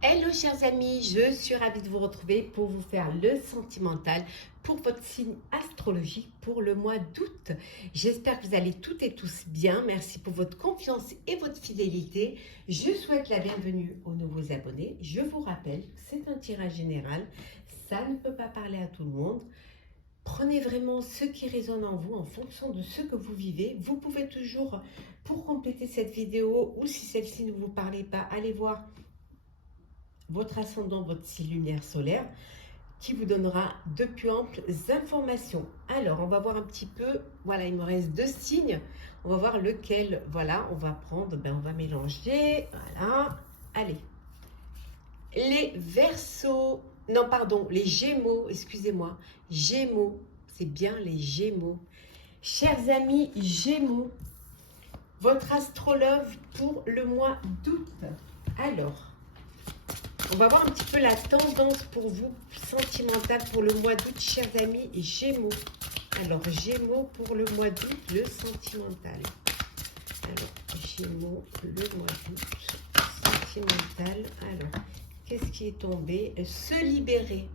Hello chers amis, je suis ravie de vous retrouver pour vous faire le sentimental pour votre signe astrologique pour le mois d'août. J'espère que vous allez toutes et tous bien. Merci pour votre confiance et votre fidélité. Je souhaite la bienvenue aux nouveaux abonnés. Je vous rappelle, c'est un tirage général. Ça ne peut pas parler à tout le monde. Prenez vraiment ce qui résonne en vous en fonction de ce que vous vivez. Vous pouvez toujours, pour compléter cette vidéo ou si celle-ci ne vous parlait pas, aller voir votre ascendant, votre signe lunaire solaire, qui vous donnera de plus amples informations. Alors, on va voir un petit peu, voilà, il me reste deux signes, on va voir lequel, voilà, on va prendre, on va mélanger, voilà, allez. Les Verseaux, non, pardon, les Gémeaux, excusez-moi, Gémeaux, c'est bien les Gémeaux. Chers amis Gémeaux, votre astrologue pour le mois d'août. Alors, on va voir un petit peu la tendance pour vous, sentimentale pour le mois d'août, chers amis Gémeaux. Alors, Gémeaux pour le mois d'août, le sentimental. Alors, Gémeaux, le mois d'août, sentimental. Alors, qu'est-ce qui est tombé? Se libérer.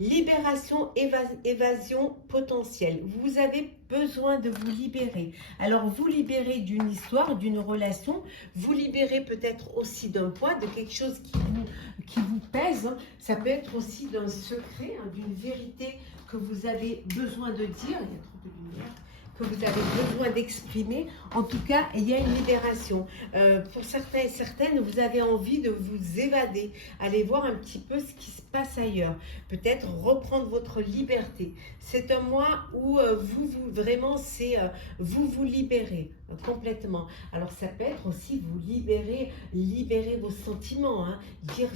Libération, évasion potentielle. Vous avez besoin de vous libérer. Alors, vous libérer d'une histoire, d'une relation, vous libérer peut-être aussi d'un poids, de quelque chose qui vous pèse. Ça peut être aussi d'un secret, d'une vérité que vous avez besoin de dire. Il y a trop de lumière. Que vous avez besoin d'exprimer. En tout cas, il y a une libération. Pour certains et certaines, vous avez envie de vous évader, aller voir un petit peu ce qui se passe ailleurs. Peut-être reprendre votre liberté. C'est un mois où vraiment, c'est vous vous libérez complètement. Alors, ça peut être aussi vous libérer vos sentiments, hein, dire,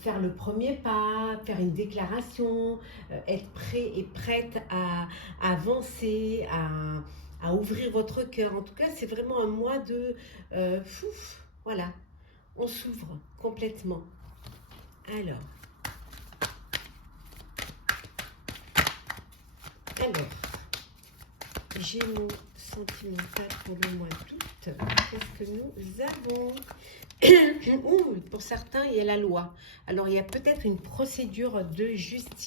faire le premier pas, faire une déclaration, être prêt et prête à avancer, à ouvrir votre cœur. En tout cas, c'est vraiment un mois de voilà, on s'ouvre complètement. Alors, Gémeaux sentimental pour le mois d'août. Qu'est-ce que nous avons? Ouh, pour certains, il y a la loi. Alors, il y a peut-être une procédure de justice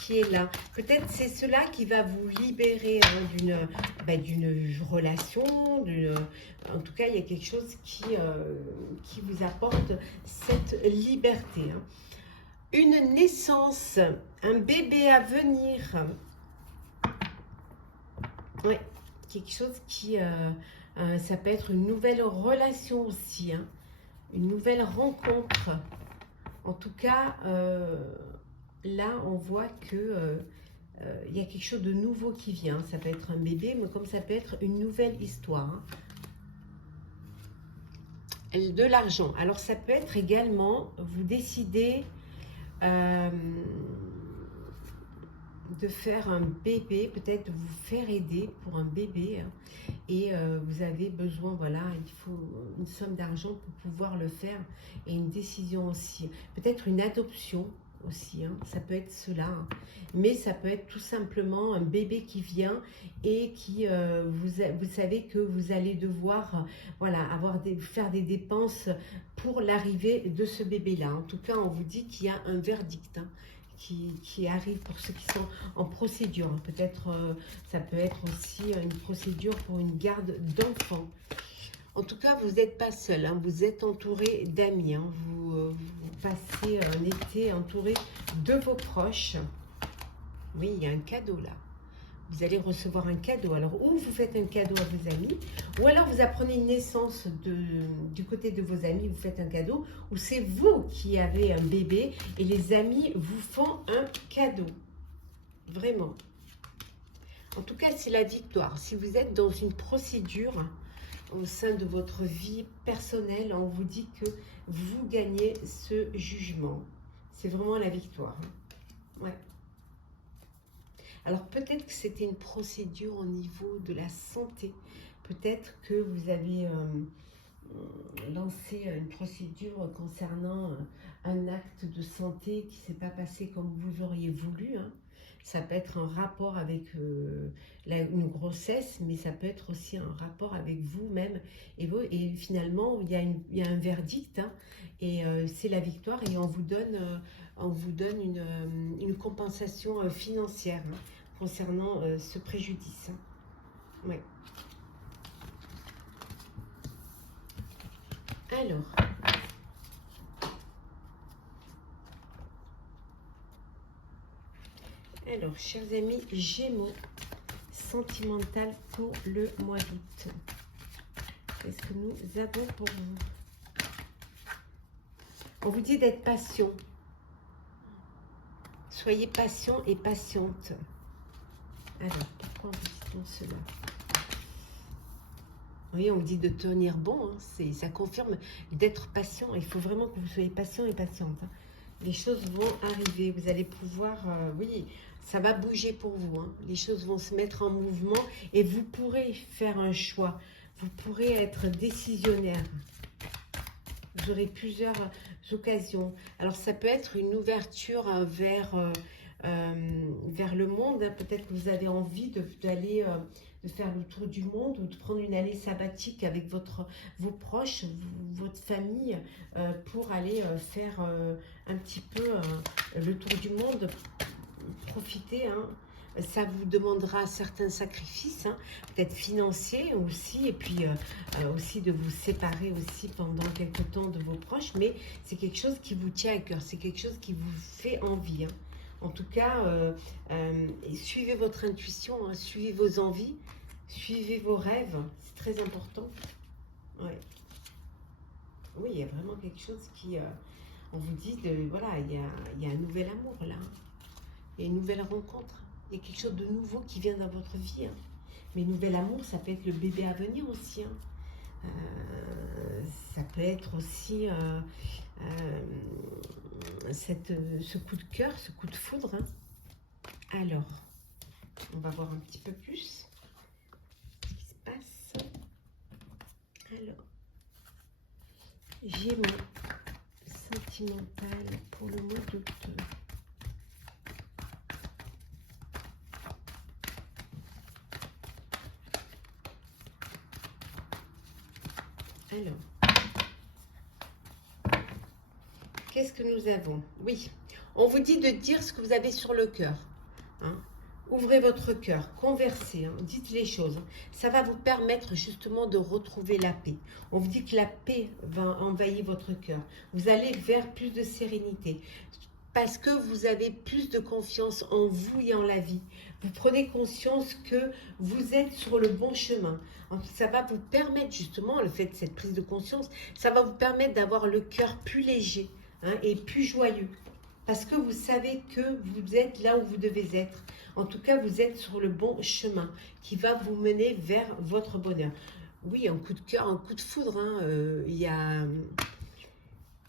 qui est là. Peut-être c'est cela qui va vous libérer d'une relation. En tout cas, il y a quelque chose qui vous apporte cette liberté. Hein. Une naissance, un bébé à venir. Oui, quelque chose ça peut être une nouvelle relation aussi, hein, une nouvelle rencontre. En tout cas, là, on voit que il y a quelque chose de nouveau qui vient. Ça peut être un bébé, mais comme ça peut être une nouvelle histoire. Hein. De l'argent. Alors, ça peut être également, vous décidez de faire un bébé, peut-être vous faire aider pour un bébé, hein, et vous avez besoin, voilà, il faut une somme d'argent pour pouvoir le faire, et une décision aussi, peut-être une adoption aussi, hein, ça peut être cela, hein, mais ça peut être tout simplement un bébé qui vient et qui, vous savez que vous allez devoir, voilà, faire des dépenses pour l'arrivée de ce bébé-là. En tout cas, on vous dit qu'il y a un verdict, hein, qui arrive pour ceux qui sont en procédure. Peut-être, ça peut être aussi une procédure pour une garde d'enfants. En tout cas, vous n'êtes pas seul, hein, vous êtes entouré d'amis. Hein, vous passez un été entouré de vos proches. Oui, il y a un cadeau là. Vous allez recevoir un cadeau. Alors, ou vous faites un cadeau à vos amis, ou alors vous apprenez une naissance du côté de vos amis, vous faites un cadeau, ou c'est vous qui avez un bébé et les amis vous font un cadeau. Vraiment. En tout cas, c'est la victoire. Si vous êtes dans une procédure au sein de votre vie personnelle, on vous dit que vous gagnez ce jugement. C'est vraiment la victoire. Ouais. Alors peut-être que c'était une procédure au niveau de la santé. Peut-être que vous avez lancé une procédure concernant un acte de santé qui ne s'est pas passé comme vous auriez voulu. Hein. Ça peut être un rapport avec une grossesse, mais ça peut être aussi un rapport avec vous-même. Et finalement, il y a un verdict, hein, et c'est la victoire. Et on vous donne une compensation financière, hein, concernant ce préjudice. Hein. Ouais. Alors, chers amis Gémeaux, sentimental pour le mois d'août. Qu'est-ce que nous avons pour vous? On vous dit d'être patient. Soyez patient et patiente. Alors, pourquoi vous dit-on cela? Oui, on vous dit de tenir bon. Hein, ça confirme d'être patient. Il faut vraiment que vous soyez patient et patiente. Hein. Les choses vont arriver. Vous allez pouvoir... oui, ça va bouger pour vous. Hein. Les choses vont se mettre en mouvement et vous pourrez faire un choix. Vous pourrez être décisionnaire. Vous aurez plusieurs occasions. Alors, ça peut être une ouverture vers le monde. Peut-être que vous avez envie d'aller de faire le tour du monde ou de prendre une année sabbatique avec vos proches, votre famille, pour aller faire un petit peu le tour du monde. Profitez, hein. Ça vous demandera certains sacrifices, hein, peut-être financiers aussi, et puis aussi de vous séparer aussi pendant quelque temps de vos proches, mais c'est quelque chose qui vous tient à cœur, c'est quelque chose qui vous fait envie. Hein. En tout cas, suivez votre intuition, hein, suivez vos envies, suivez vos rêves, c'est très important. Ouais. Oui, il y a vraiment quelque chose qui... on vous dit, voilà, il y a un nouvel amour là, hein. Il y a une nouvelle rencontre. Il y a quelque chose de nouveau qui vient dans votre vie. Hein. Mais nouvel amour, ça peut être le bébé à venir aussi. Hein. Ça peut être aussi ce coup de cœur, ce coup de foudre. Hein. Alors, on va voir un petit peu plus ce qui se passe. Alors, Gémeaux, sentimental pour le mois d'août. Alors, qu'est-ce que nous avons? Oui, on vous dit de dire ce que vous avez sur le cœur. Hein. Ouvrez votre cœur, conversez, hein, dites les choses. Hein. Ça va vous permettre justement de retrouver la paix. On vous dit que la paix va envahir votre cœur. Vous allez vers plus de sérénité. Parce que vous avez plus de confiance en vous et en la vie. Vous prenez conscience que vous êtes sur le bon chemin. Ça va vous permettre justement, le fait de cette prise de conscience, ça va vous permettre d'avoir le cœur plus léger, hein, et plus joyeux. Parce que vous savez que vous êtes là où vous devez être. En tout cas, vous êtes sur le bon chemin qui va vous mener vers votre bonheur. Oui, un coup de cœur, un coup de foudre. Hein, il y a...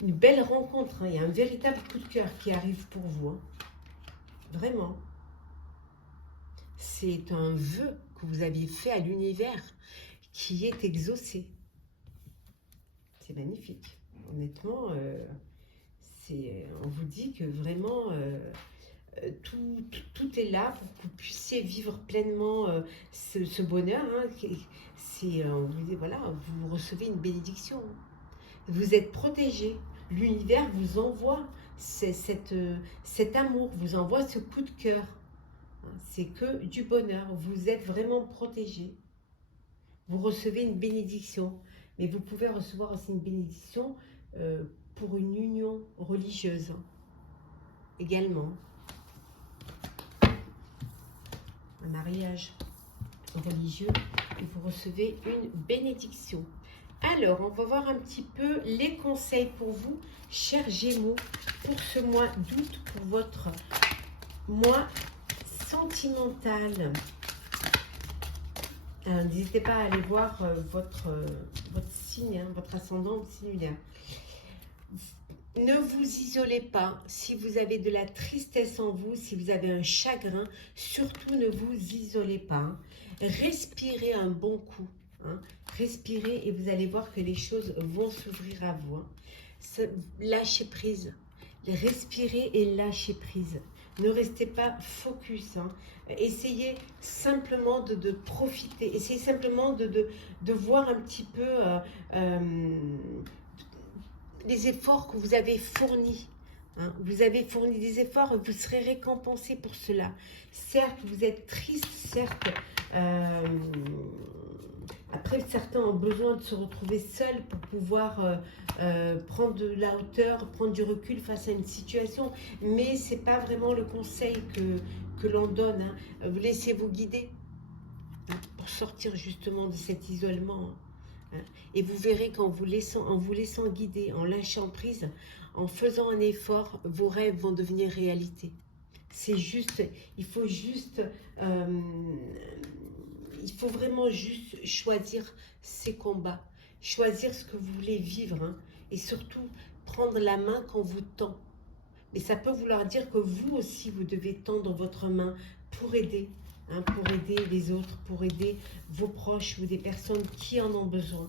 une belle rencontre, hein. Il y a un véritable coup de cœur qui arrive pour vous. Hein. Vraiment. C'est un vœu que vous aviez fait à l'univers qui est exaucé. C'est magnifique. Honnêtement, on vous dit que vraiment tout est là pour que vous puissiez vivre pleinement ce bonheur. Hein. On vous dit, voilà, vous recevez une bénédiction. Vous êtes protégé. L'univers vous envoie cet amour, vous envoie ce coup de cœur. C'est que du bonheur. Vous êtes vraiment protégé. Vous recevez une bénédiction. Mais vous pouvez recevoir aussi une bénédiction pour une union religieuse. Également. Un mariage religieux. Et vous recevez une bénédiction. Alors, on va voir un petit peu les conseils pour vous, chers Gémeaux, pour ce mois d'août, pour votre mois sentimental. N'hésitez pas à aller voir votre signe, hein, votre ascendant singulaire. Ne vous isolez pas. Si vous avez de la tristesse en vous, si vous avez un chagrin, surtout ne vous isolez pas. Hein. Respirez un bon coup. Hein. Respirez et vous allez voir que les choses vont s'ouvrir à vous. Hein. Lâchez prise. Respirez et lâchez prise. Ne restez pas focus. Hein. Essayez simplement de profiter. Essayez simplement de voir un petit peu les efforts que vous avez fournis. Hein. Vous avez fourni des efforts et vous serez récompensé pour cela. Certes, vous êtes triste, certes. Après, certains ont besoin de se retrouver seuls pour pouvoir prendre de la hauteur, prendre du recul face à une situation. Mais ce n'est pas vraiment le conseil que l'on donne. Hein. Vous laissez-vous guider pour sortir justement de cet isolement. Hein. Et vous verrez qu'en vous laissant guider, en lâchant prise, en faisant un effort, vos rêves vont devenir réalité. C'est juste, il faut vraiment juste choisir ses combats, choisir ce que vous voulez vivre, hein, et surtout prendre la main qu'on vous tend. Mais ça peut vouloir dire que vous aussi, vous devez tendre votre main pour aider, hein, pour aider les autres, pour aider vos proches ou des personnes qui en ont besoin.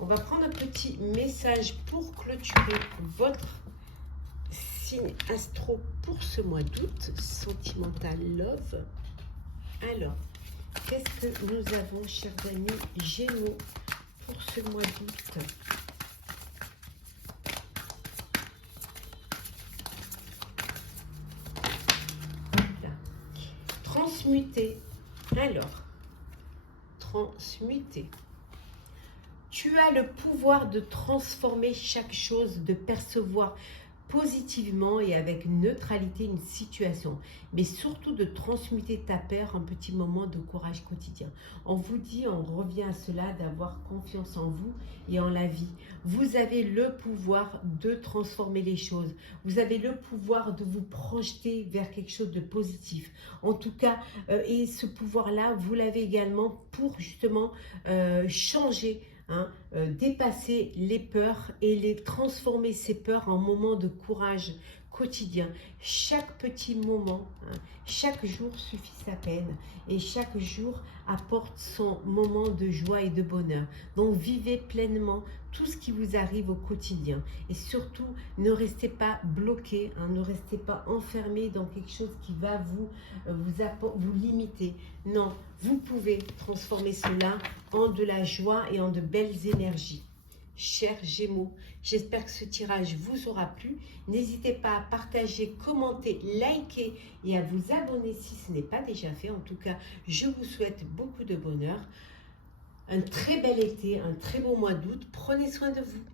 On va prendre un petit message pour clôturer votre signe astro pour ce mois d'août, sentimental love. Alors, qu'est-ce que nous avons, chers amis Gémeaux, pour ce mois d'août? Transmuter. Alors, transmuter. Tu as le pouvoir de transformer chaque chose, de percevoir positivement et avec neutralité une situation, mais surtout de transmuter ta peur en petits moments de courage quotidien. On vous dit, on revient à cela, d'avoir confiance en vous et en la vie. Vous avez le pouvoir de transformer les choses. Vous avez le pouvoir de vous projeter vers quelque chose de positif. En tout cas, et ce pouvoir-là, vous l'avez également pour justement changer, hein, dépasser les peurs et les transformer ces peurs en moments de courage quotidien. Chaque petit moment, hein, chaque jour suffit sa peine et chaque jour apporte son moment de joie et de bonheur. Donc vivez pleinement tout ce qui vous arrive au quotidien et surtout ne restez pas bloqué, hein, ne restez pas enfermé dans quelque chose qui va vous limiter. Non, vous pouvez transformer cela en de la joie et en de belles énergies. Chers Gémeaux, j'espère que ce tirage vous aura plu. N'hésitez pas à partager, commenter, liker et à vous abonner si ce n'est pas déjà fait. En tout cas, je vous souhaite beaucoup de bonheur, un très bel été, un très beau mois d'août. Prenez soin de vous.